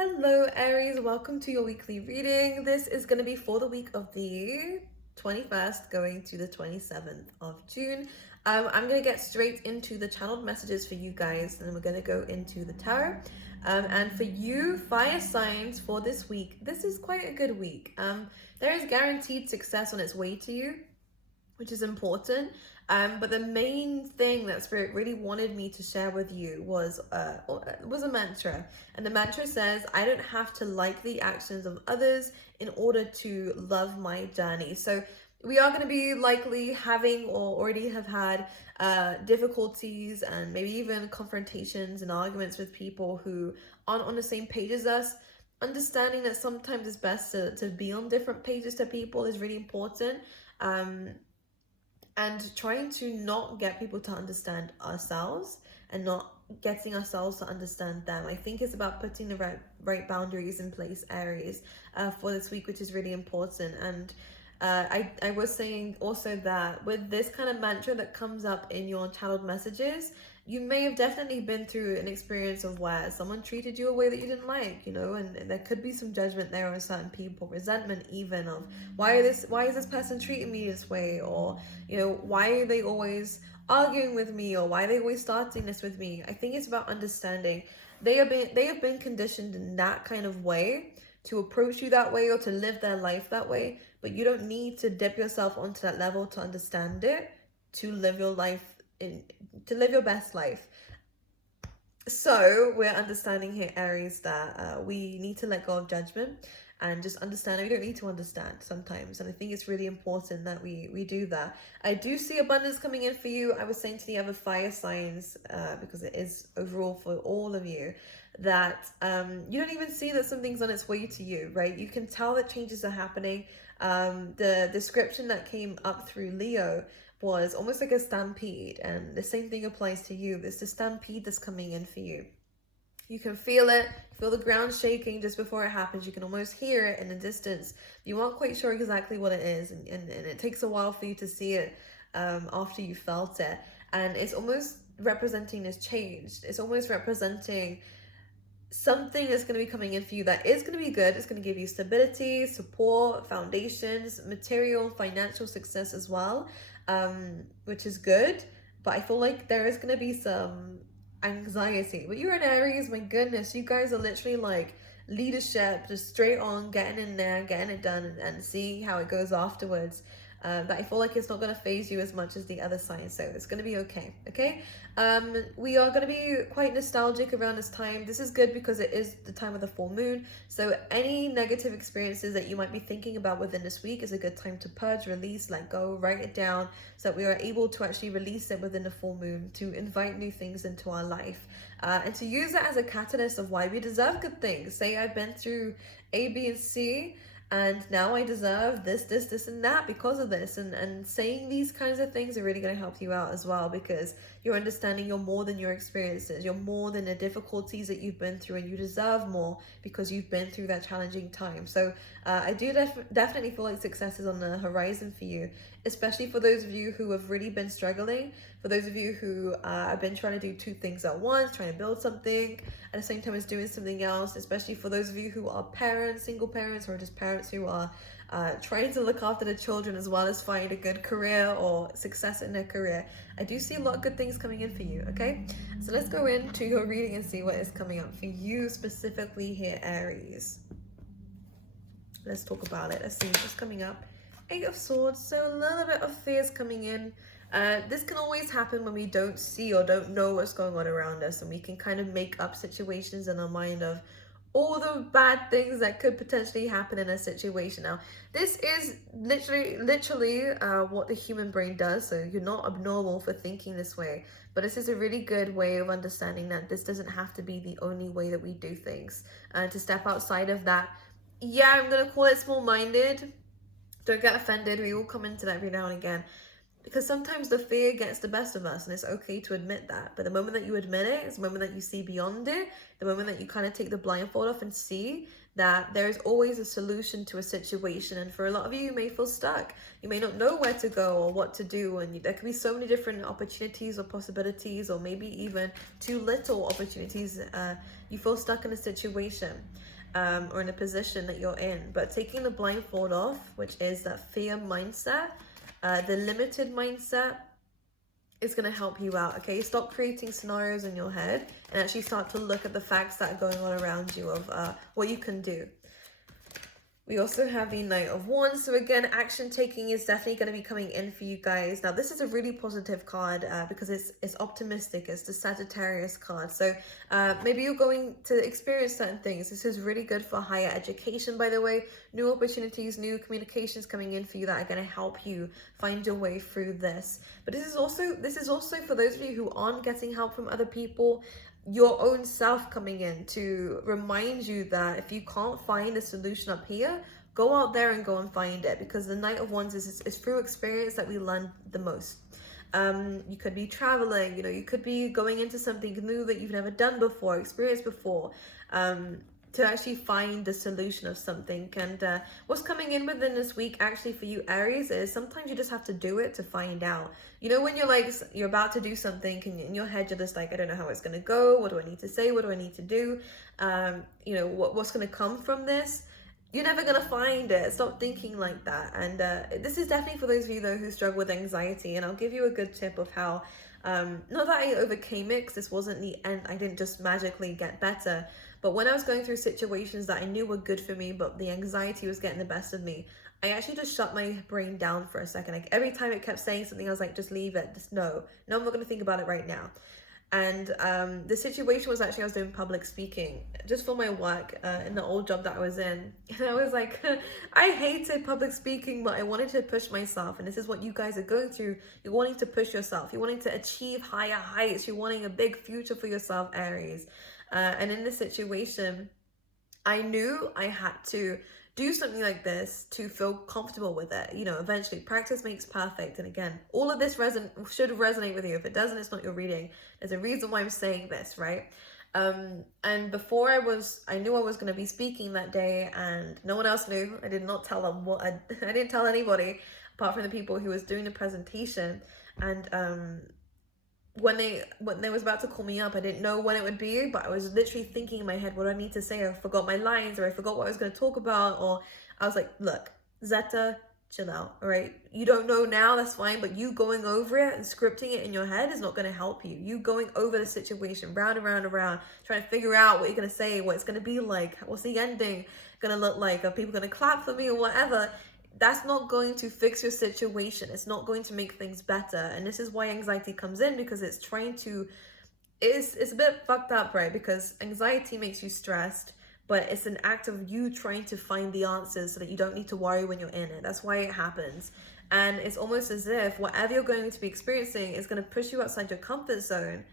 Hello Aries, welcome to your weekly reading. This is going to be for the week of the 21st going to the 27th of June. I'm going to get straight into the channeled messages for you guys, and we're going to go into the tarot. And for you fire signs for this week, this is quite a good week. There is guaranteed success on its way to you, which is important. But the main thing that Spirit really wanted me to share with you was a mantra. And the mantra says, I don't have to like the actions of others in order to love my journey. So we are going to be likely having or already have had difficulties and maybe even confrontations and arguments with people who aren't on the same page as us. Understanding that sometimes it's best to be on different pages to people is really important. And trying to not get people to understand ourselves and not getting ourselves to understand them. I think it's about putting the right boundaries in place, Aries, for this week, which is really important. And I was saying also that with this kind of mantra that comes up in your channeled messages, you may have definitely been through an experience of where someone treated you a way that you didn't like, and there could be some judgment there on certain people, resentment even of why is this person treating me this way, or why are they always arguing with me, or why are they always starting this with me. I think it's about understanding they have been conditioned in that kind of way to approach you that way or to live their life that way, but you don't need to dip yourself onto that level to understand it, to live your life to live your best life. So we're understanding here, Aries, that we need to let go of judgment and just understand. We don't need to understand sometimes, and I think it's really important that we do that. I do see abundance coming in for you. I was saying to the other fire signs, because it is overall for all of you, that you don't even see that something's on its way to you, right? You can tell that changes are happening. The description that came up through Leo was almost like a stampede, and the same thing applies to you. There's the stampede that's coming in for you. You can feel it, feel the ground shaking just before it happens. You can almost hear it in the distance. You aren't quite sure exactly what it is, and it takes a while for you to see it after you felt it. And it's almost representing this change. It's almost representing something that's going to be coming in for you that is going to be good. It's going to give you stability, support, foundations, material, financial success as well, which is good. But I feel like there is going to be some anxiety. But you're an Aries, my goodness, you guys are literally like leadership, just straight on, getting in there, getting it done, and seeing how it goes afterwards. But I feel like it's not going to phase you as much as the other signs, so it's going to be okay. We are going to be quite nostalgic around this time. This is good because it is the time of the full moon, so any negative experiences that you might be thinking about within this week is a good time to purge, release, let go, write it down, so that we are able to actually release it within the full moon, to invite new things into our life, and to use that as a catalyst of why we deserve good things. Say I've been through A, B, and C, and now I deserve this, and that because of this. And saying these kinds of things are really going to help you out as well, because you're understanding you're more than your experiences. You're more than the difficulties that you've been through, and you deserve more because you've been through that challenging time. So I do definitely feel like success is on the horizon for you, especially for those of you who have really been struggling, for those of you who have been trying to do two things at once, trying to build something at the same time as doing something else, especially for those of you who are parents, single parents, or just parents who are trying to look after the children as well as find a good career or success in their career. I do see a lot of good things coming in for you, okay? So let's go into your reading and see what is coming up for you specifically here, Aries. Let's talk about it. Let's see what's coming up. 8 of Swords, so a little bit of fears coming in. This can always happen when we don't see or don't know what's going on around us, and we can kind of make up situations in our mind of all the bad things that could potentially happen in a situation. Now, this is literally what the human brain does, so you're not abnormal for thinking this way, but this is a really good way of understanding that this doesn't have to be the only way that we do things, and to step outside of that. Yeah, I'm gonna call it small-minded. Don't get offended, we all come into that every now and again, because sometimes the fear gets the best of us, and it's okay to admit that. But the moment that you admit it, it's the moment that you see beyond it, the moment that you kind of take the blindfold off and see, that there is always a solution to a situation. And for a lot of you, you may feel stuck. You may not know where to go or what to do. And there can be so many different opportunities or possibilities, or maybe even too little opportunities. You feel stuck in a situation or in a position that you're in. But taking the blindfold off, which is that fear mindset, the limited mindset, is going to help you out. Okay, stop creating scenarios in your head and actually start to look at the facts that are going on around you of what you can do. We also have the Knight of Wands. So again, action taking is definitely going to be coming in for you guys. Now, this is a really positive card because it's optimistic. It's the Sagittarius card. So maybe you're going to experience certain things. This is really good for higher education, by the way. New opportunities, new communications coming in for you that are going to help you find your way through this. But this is also for those of you who aren't getting help from other people, your own self coming in to remind you that if you can't find a solution up here, go out there and go and find it, because the Knight of Wands is through experience that we learn the most. You could be traveling, you know, you could be going into something new that you've never done before, experienced before, to actually find the solution of something. And what's coming in within this week actually for you Aries is sometimes you just have to do it to find out. You know, when you're like, you're about to do something and in your head you're just like, I don't know how it's going to go. What do I need to say? What do I need to do? You know, what's going to come from this? You're never going to find it. Stop thinking like that. And this is definitely for those of you though who struggle with anxiety. And I'll give you a good tip of how, not that I overcame it, because this wasn't the end. I didn't just magically get better. But when I was going through situations that I knew were good for me, but the anxiety was getting the best of me, I actually just shut my brain down for a second. Like every time it kept saying something, I was like, just leave it. Just no, I'm not going to think about it right now. And the situation was actually I was doing public speaking just for my work in the old job that I was in. And I was like, I hated public speaking, but I wanted to push myself. And this is what you guys are going through. You're wanting to push yourself. You're wanting to achieve higher heights. You're wanting a big future for yourself, Aries. And in this situation, I knew I had to do something like this to feel comfortable with it. You know, eventually practice makes perfect. And again, all of this should resonate with you. If it doesn't, it's not your reading. There's a reason why I'm saying this, right? And before I knew I was going to be speaking that day, and no one else knew. I did not tell them I didn't tell anybody apart from the people who was doing the presentation. And when they was about to call me up, I didn't know when it would be, but I was literally thinking in my head, what do I need to say? I forgot my lines, or I forgot what I was going to talk about, or I was like, look, Zeta, chill out, all right? You don't know now, that's fine, but you going over it and scripting it in your head is not going to help you. You going over the situation, round and round and round, trying to figure out what you're going to say, what it's going to be like, what's the ending going to look like, are people going to clap for me or whatever? That's not going to fix your situation. It's not going to make things better. And this is why anxiety comes in, because it's trying to, it's a bit fucked up, right? Because anxiety makes you stressed, but it's an act of you trying to find the answers so that you don't need to worry when you're in it. That's why it happens. And it's almost as if whatever you're going to be experiencing is going to push you outside your comfort zone.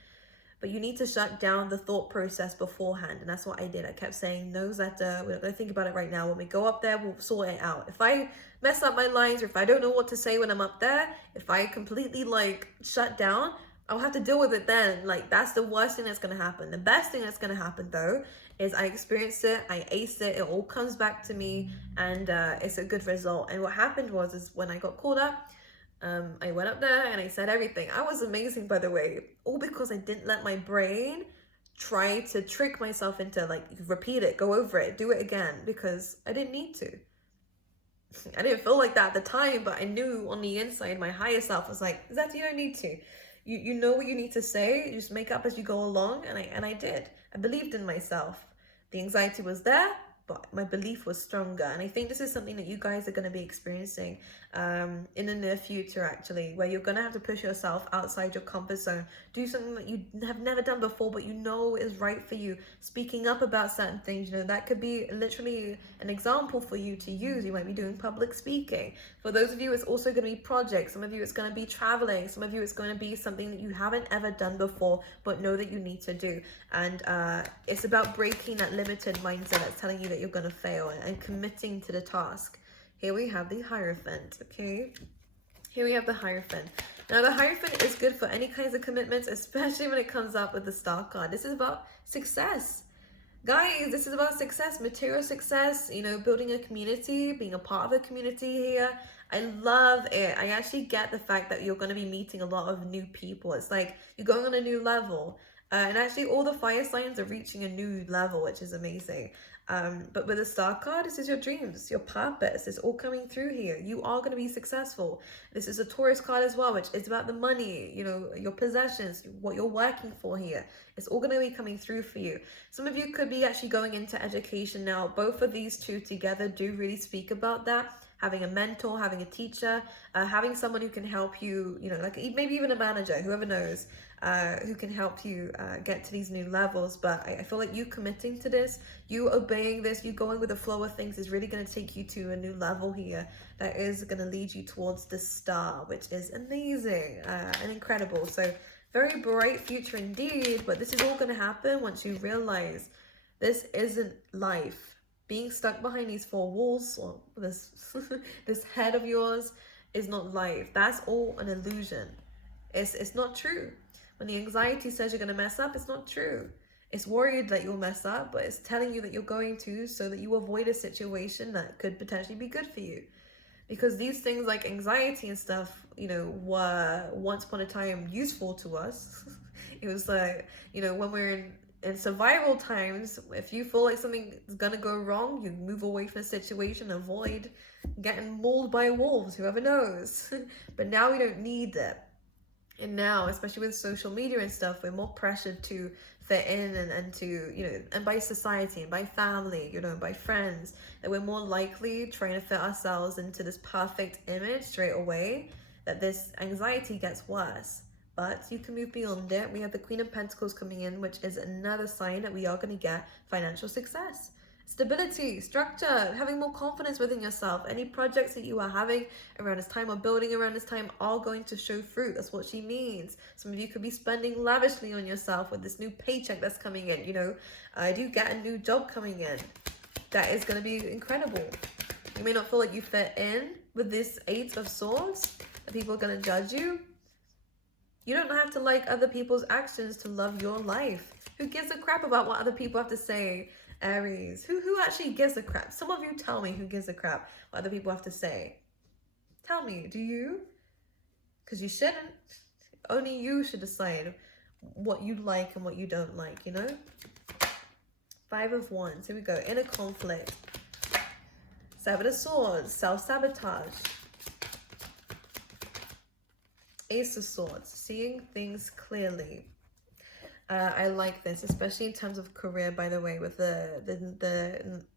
But you need to shut down the thought process beforehand. And that's what I did. I kept saying, no, Zeta, we're not going to think about it right now. When we go up there, we'll sort it out. If I mess up my lines, or if I don't know what to say when I'm up there, if I completely like shut down, I'll have to deal with it then. Like, that's the worst thing that's going to happen. The best thing that's going to happen though is I experienced it, I aced it, it all comes back to me, and it's a good result. And what happened is when I got called up, I went up there and I said everything. I was amazing, by the way, all because I didn't let my brain try to trick myself into like, repeat it, go over it, do it again, because I didn't need to. I didn't feel like that at the time, but I knew on the inside, my higher self was like, Zeta, you don't need to. You know what you need to say, you just make up as you go along. And I did. I believed in myself. The anxiety was there, but my belief was stronger. And I think this is something that you guys are going to be experiencing in the near future, actually, where you're going to have to push yourself outside your comfort zone. Do something that you have never done before, but you know is right for you. Speaking up about certain things, you know, that could be literally an example for you to use. You might be doing public speaking. For those of you, it's also going to be projects. Some of you, it's going to be traveling. Some of you, it's going to be something that you haven't ever done before, but know that you need to do. And it's about breaking that limited mindset that's telling you that you're going to fail, and committing to the task. Here we have the Hierophant, okay? Here we have the Hierophant. Now, the Hierophant is good for any kinds of commitments, especially when it comes up with the Star card. This is about success. Guys, this is about success, material success, you know, building a community, being a part of a community here. I love it. I actually get the fact that you're going to be meeting a lot of new people. It's like you're going on a new level. And actually, all the fire signs are reaching a new level, which is amazing. But with the star card, this is your dreams, your purpose. It's all coming through here. You are going to be successful. This is a Taurus card as well, which is about the money, you know, your possessions, what you're working for here. It's all going to be coming through for you. Some of you could be actually going into education now. Both of these two together do really speak about that. Having a mentor, having a teacher, having someone who can help you, you know, like maybe even a manager, whoever knows, who can help you get to these new levels. But I feel like you committing to this, you obeying this, you going with the flow of things is really going to take you to a new level here that is going to lead you towards the star, which is amazing and incredible. So very bright future indeed, but this is all going to happen once you realize this isn't life. Being stuck behind these four walls, or this this head of yours, is not life. That's all an illusion. It's not true. When the anxiety says you're going to mess up, it's not true. It's worried that you'll mess up, but it's telling you that you're going to, so that you avoid a situation that could potentially be good for you. Because these things like anxiety and stuff, you know, were once upon a time useful to us. It was like, you know, when we're in survival times, if you feel like something is gonna go wrong, you move away from the situation, avoid getting mauled by wolves, whoever knows. But now we don't need it. And now, especially with social media and stuff, we're more pressured to fit in and to, you know, and by society and by family, you know, and by friends, that we're more likely trying to fit ourselves into this perfect image straight away, that this anxiety gets worse. But you can move beyond it. We have the Queen of Pentacles coming in, which is another sign that we are going to get financial success. Stability, structure, having more confidence within yourself. Any projects that you are having around this time or building around this time are going to show fruit. That's what she means. Some of you could be spending lavishly on yourself with this new paycheck that's coming in. You know, I do get a new job coming in. That is going to be incredible. You may not feel like you fit in with this Eight of Swords, that people are going to judge you. You don't have to like other people's actions to love your life. Who gives a crap about what other people have to say? Aries, who actually gives a crap? Some of you tell me who gives a crap what other people have to say. Tell me, do you? Because you shouldn't. Only you should decide what you like and what you don't like, you know? Five of Wands, here we go. Inner conflict. Seven of Swords, self-sabotage. Ace of Swords, seeing things clearly. I like this, especially in terms of career, by the way, with the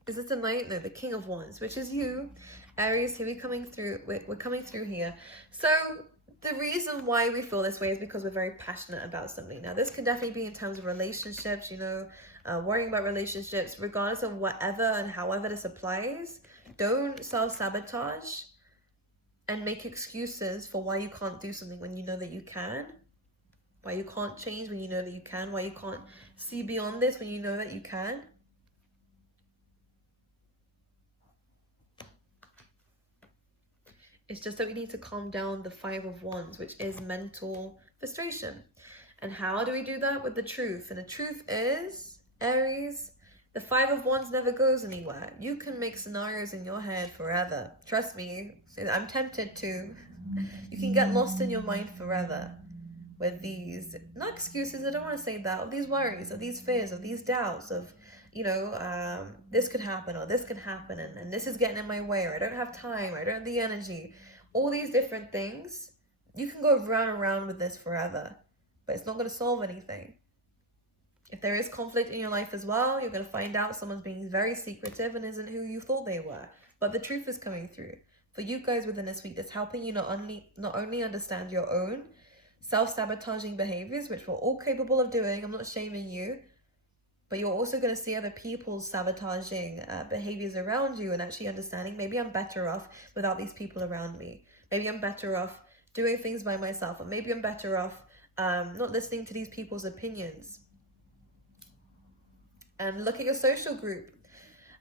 is it the Knight? No, the King of Wands, which is you, Aries. Here we're coming through here. So the reason why we feel this way is because we're very passionate about something. Now, this could definitely be in terms of relationships, you know, worrying about relationships, regardless of whatever and however this applies. Don't self-sabotage and make excuses for why you can't do something when you know that you can. Why you can't change when you know that you can. Why you can't see beyond this when you know that you can. It's just that we need to calm down the Five of Wands, which is mental frustration. And how do we do that? With the truth. And the truth is, Aries, the Five of Wands never goes anywhere. You can make scenarios in your head forever. Trust me, I'm tempted to. You can get lost in your mind forever with these, not excuses, I don't want to say that, of these worries, of these fears, of these doubts, of, you know, this could happen, or this could happen, and this is getting in my way, or I don't have time, or I don't have the energy. All these different things. You can go round and round with this forever, but it's not going to solve anything. If there is conflict in your life as well, you're going to find out someone's being very secretive and isn't who you thought they were. But the truth is coming through. For you guys within this week, it's helping you not only understand your own self-sabotaging behaviors, which we're all capable of doing. I'm not shaming you. But you're also going to see other people's sabotaging behaviors around you and actually understanding, maybe I'm better off without these people around me. Maybe I'm better off doing things by myself. Or maybe I'm better off not listening to these people's opinions. And look at your social group,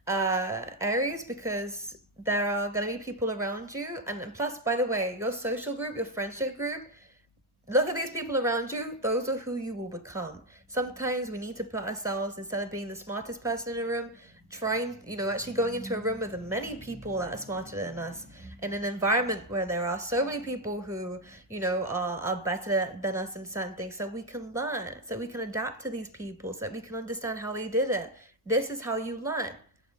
Aries, because there are going to be people around you. And plus, by the way, your social group, your friendship group, Look at these people around you. Those are who you will become. Sometimes we need to put ourselves, instead of being the smartest person in a room, trying, actually going into a room with many people that are smarter than us, in an environment where there are so many people who, are better than us in certain things, so we can learn, so we can adapt to these people, so we can understand how they did it. This is how you learn.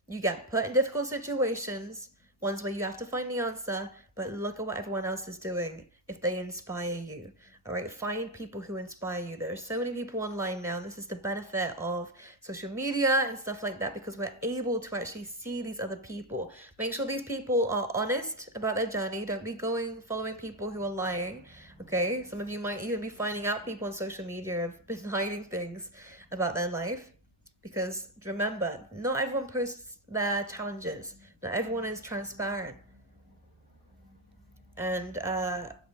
You get put in difficult situations, ones where you have to find the answer, but look at what everyone else is doing if they inspire you. All right, find people who inspire you. There are so many people online now. This is the benefit of social media and stuff like that, because we're able to actually see these other people. Make sure these people are honest about their journey. Don't be following people who are lying. Okay, some of you might even be finding out people on social media have been hiding things about their life, because remember, not everyone posts their challenges. Not everyone is transparent. And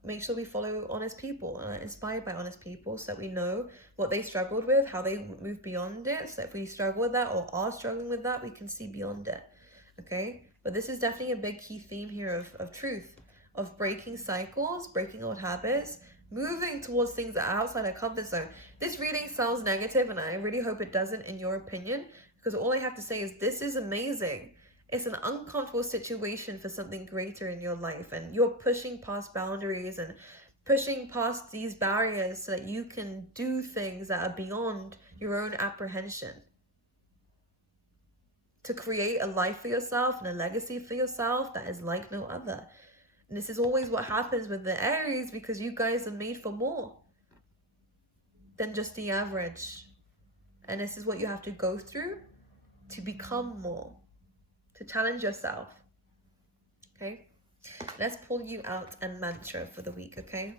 make sure we follow honest people, inspired by honest people, so that we know what they struggled with, how they move beyond it. So if we struggle with that or are struggling with that, we can see beyond it. Okay? But this is definitely a big key theme here of truth, of breaking cycles, breaking old habits, moving towards things that are outside our comfort zone. This reading sounds negative, and I really hope it doesn't, in your opinion, because all I have to say is this is amazing. It's an uncomfortable situation for something greater in your life, and you're pushing past boundaries and pushing past these barriers so that you can do things that are beyond your own apprehension, to create a life for yourself and a legacy for yourself that is like no other. And this is always what happens with the Aries, because you guys are made for more than just the average. And this is what you have to go through to become more, to challenge yourself. Okay, let's pull you out a mantra for the week. Okay,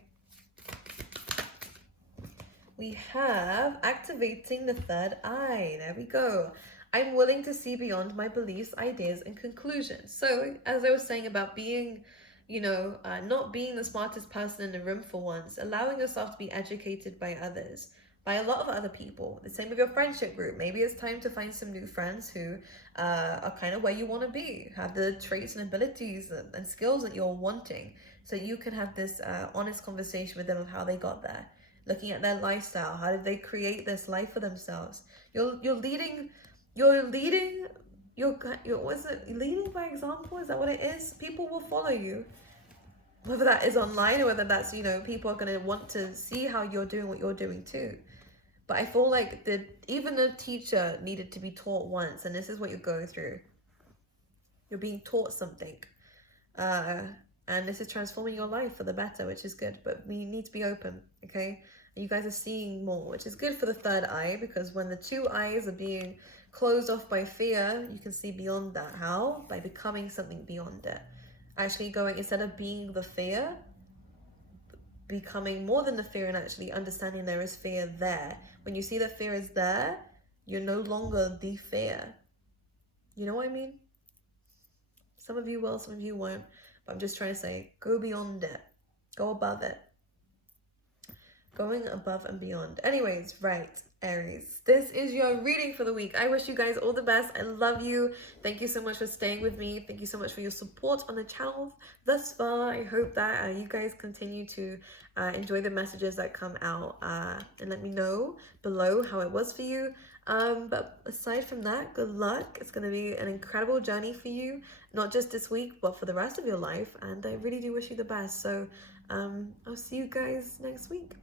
we have activating the third eye. There we go. I'm willing to see beyond my beliefs, ideas, and conclusions. So as I was saying about being, not being the smartest person in the room for once, allowing yourself to be educated by others, by a lot of other people. The same with your friendship group. Maybe it's time to find some new friends who are kind of where you want to be, have the traits and abilities and skills that you're wanting, so you can have this honest conversation with them of how they got there, looking at their lifestyle. How did they create this life for themselves? You're leading leading by example? Is that what it is? People will follow you, whether that is online or whether that's, people are going to want to see how you're doing what you're doing too. But I feel like even the teacher needed to be taught once, and this is what you're going through. You're being taught something, and this is transforming your life for the better, which is good. But we need to be open, okay? And you guys are seeing more, which is good for the third eye, because when the two eyes are being closed off by fear, you can see beyond that. How? By becoming something beyond it. Actually going, instead of being the fear, becoming more than the fear, and actually understanding there is fear there. When you see that fear is there, you're no longer the fear. You know what I mean? Some of you will, some of you won't. But I'm just trying to say, go beyond it. Go above it. Going above and beyond. Anyways, right, Aries, this is your reading for the week. I wish you guys all the best. I love you. Thank you so much for staying with me. Thank you so much for your support on the channel thus far. I hope that you guys continue to enjoy the messages that come out, and let me know below how it was for you. But aside from that, good luck. It's going to be an incredible journey for you, not just this week, but for the rest of your life. And I really do wish you the best. So I'll see you guys next week.